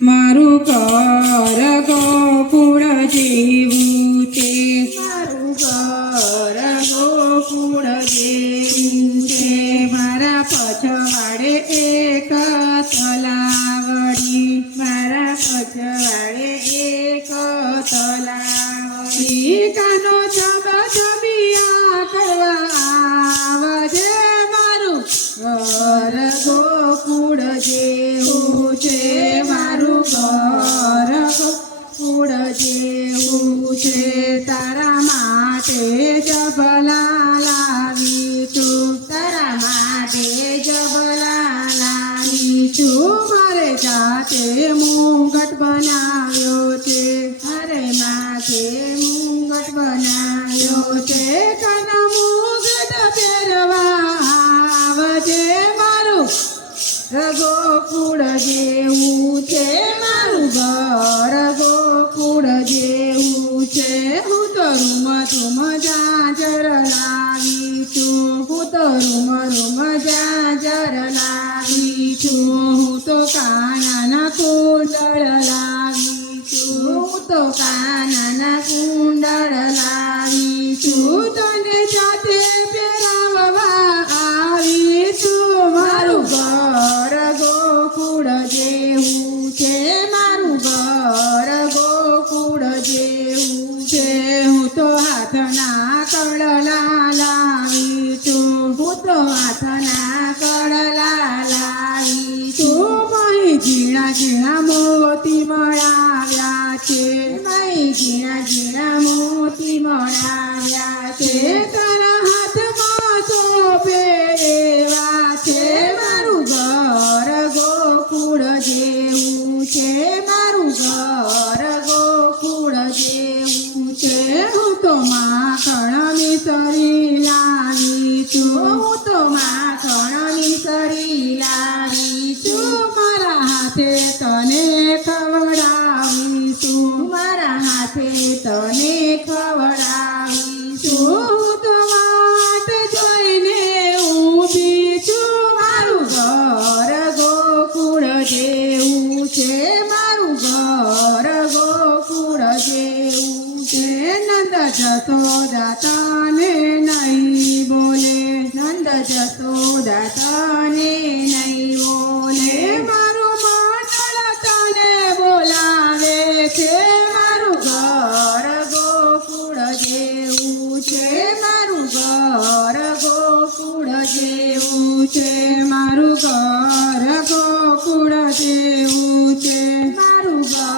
મારું ઘર ગોકુળ જેવું છે. મારું ઘર ગોકુળ જેવું છે. મારા પછવાડે એક તલાવડી. મારા પછવાડે એક તલાવડી. કાનો જબ જબિયા કરવા આવજે મારું ઘર ગોકુળ જેવું છે તારા માટે જબલા લાવી છું તારા માટે જબલા લાવી છું મારે જાતે મુંગટ બનાવ્યો છે. મારે માથે મુંગટ બનાવ્યો છે. કના મુગટ પહેરવા આવજે મારું ગોકુળ જેવું છે. મારું ઘર ગોકુળ જેવું રૂમ તુમ જાજર લાવી છું હું તો રૂમ રૂમ જાજર લાવી છું હું તો કાનાના કુંડળ લાવી છું હું તો કાનાના કુંડળ લાવી ઝીણા ઝીણા મોતી મળાવ્યા છે મય ઝીણા ઝીણા મોતી મળાવ્યા છે. તને ખવડાવીશું. તું તો વાટ જોઈને ઊભી મારું ઘર ગોકુળ જેવું છે. મારું ઘર ગોકુળ જેવું છે. નંદ જસોદા મારું